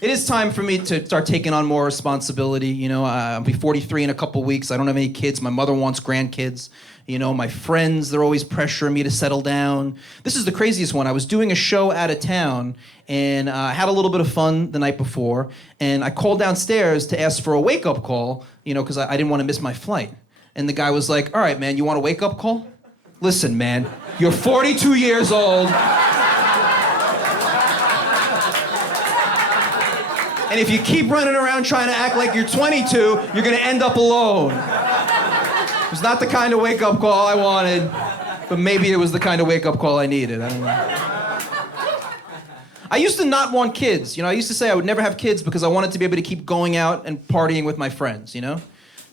It is time for me to start taking on more responsibility. You know, I'll be 43 in a couple weeks. I don't have any kids. My mother wants grandkids. You know, my friends, they're always pressuring me to settle down. This is the craziest one. I was doing a show out of town, and I had a little bit of fun the night before, and I called downstairs to ask for a wake-up call, you know, because I didn't want to miss my flight. And the guy was like, all right, man, you want a wake-up call? Listen, man, you're 42 years old. And if you keep running around trying to act like you're 22, you're going to end up alone. It was not the kind of wake-up call I wanted, but maybe it was the kind of wake-up call I needed. I don't know. I used to not want kids. You know, I used to say I would never have kids because I wanted to be able to keep going out and partying with my friends, you know?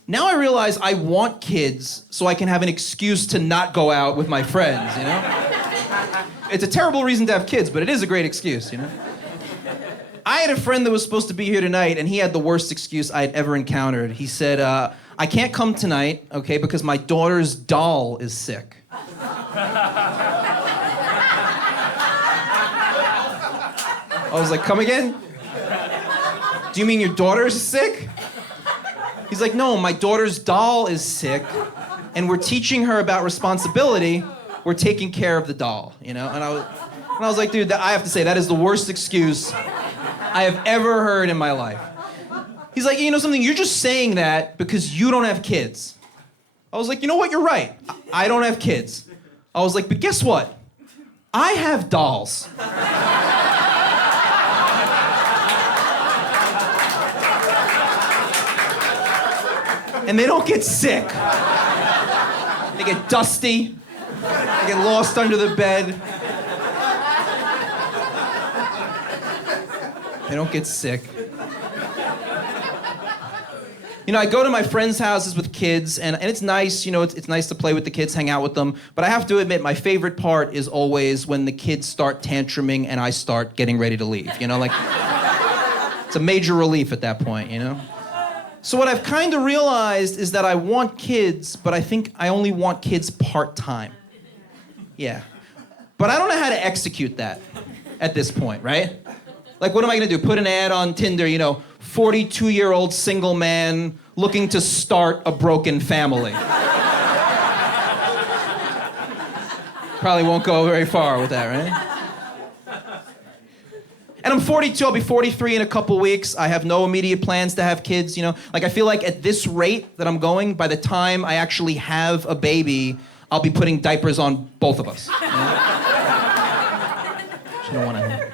Now I realize I want kids so I can have an excuse to not go out with my friends, you know? It's a terrible reason to have kids, but it is a great excuse, you know? I had a friend that was supposed to be here tonight, and he had the worst excuse I'd ever encountered. He said, I can't come tonight, okay, because my daughter's doll is sick. I was like, come again? Do you mean your daughter's sick? He's like, no, my daughter's doll is sick, and we're teaching her about responsibility. We're taking care of the doll, you know? And I was like, dude, I have to say, that is the worst excuse I have ever heard in my life. He's like, you know something, you're just saying that because you don't have kids. I was like, you know what, you're right. I don't have kids. I was like, but guess what? I have dolls. And they don't get sick. They get dusty. They get lost under the bed. They don't get sick. You know, I go to my friends' houses with kids, and it's nice, you know, it's nice to play with the kids, hang out with them, but I have to admit, my favorite part is always when the kids start tantruming and I start getting ready to leave, you know, like, it's a major relief at that point, you know? So what I've kind of realized is that I want kids, but I think I only want kids part-time. Yeah. But I don't know how to execute that at this point, right? Like, what am I gonna do? Put an ad on Tinder, you know, 42-year-old single man looking to start a broken family. Probably won't go very far with that, right? And I'm 42, I'll be 43 in a couple weeks. I have no immediate plans to have kids, you know? Like, I feel like at this rate that I'm going, by the time I actually have a baby, I'll be putting diapers on both of us. You know? You don't wanna...